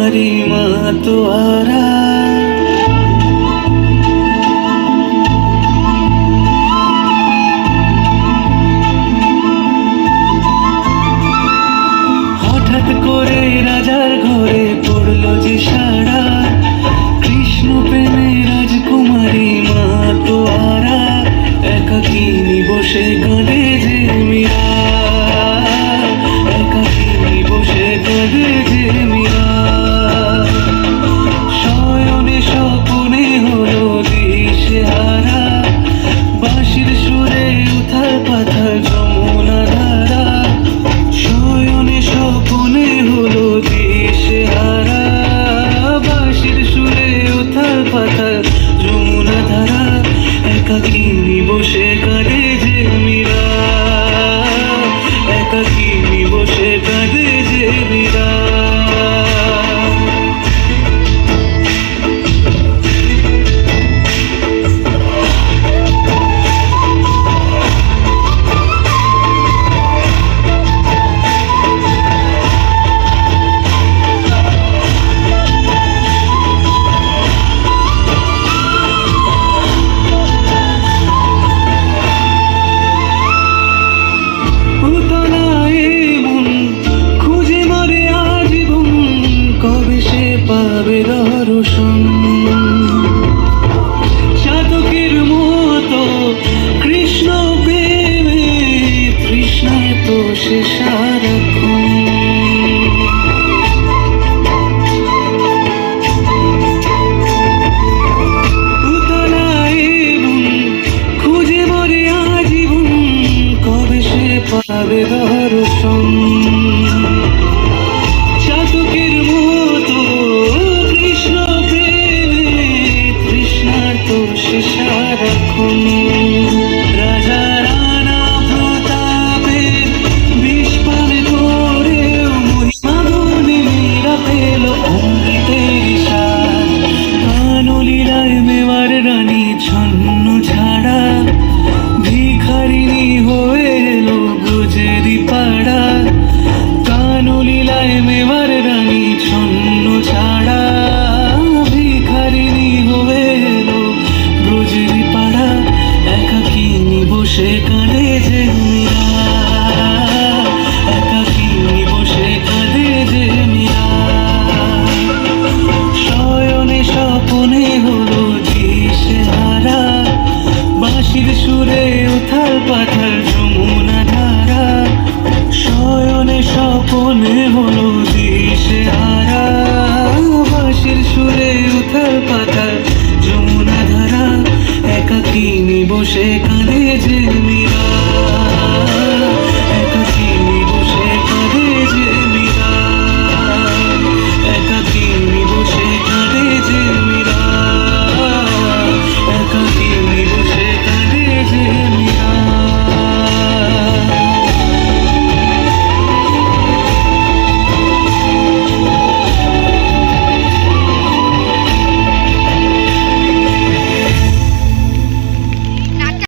রাজকুমারী মাতোয়ারা। হঠাৎ করে রাজার ঘরে পড়লো যে সাড়া, কৃষ্ণ প্রেমে রাজকুমারী মাতোয়ারা। একাকিনী বসে কাঁদে যে মীরা, একাকিনী বসে কাঁদে যে মীরা। শয়নে স্বপনে হলো দিশেহারা, বাঁশির সুরে উথাল পাথাল যমুনা ধারা। শয়নে স্বপনে হলো দিশেহারা, বাঁশির সুরে উথাল পাথাল যমুনা ধারা। একাকিনী বসে কাঁদে যে মীরা, একাকিনী বসে কাঁদে যে মীরা। চাতকের মতো কৃষ্ণ প্রেমে তৃষ্ণায় তো সে সারাক্ষণ। উতলায় মন খুঁজে মরে আজীবন, কবে সে পাবে দর্শন। চাতকের মতো কৃষ্ণ প্রেমে তৃষ্ণার তো সে সারাক্ষণ। রাজা রানা প্রতাপের বিষ পান করেও মহিমাগুণে মীরা পেল অমৃতের স্বাদ। কানলীলায় মেওয়ার রানী ছন্ন ছাড়া, ভিখারিণী হয়ে এলো ব্রজেরই পাড়া। কানলীলায় মেওয়ার রানী ছন্ন ছাড়া, ভিখারিণী হয়ে এলো ব্রজেরই পাড়া। একাকিনী বসে কাঁদে যে মীরা, একাকিনী বসে কাঁদে যে মীরা। শয়নে স্বপনে হলো দিশেহারা, বাঁশির সুরে উথাল পাথাল যমুনা ধারা। শয়নে স্বপনে হলো দিশেহারা।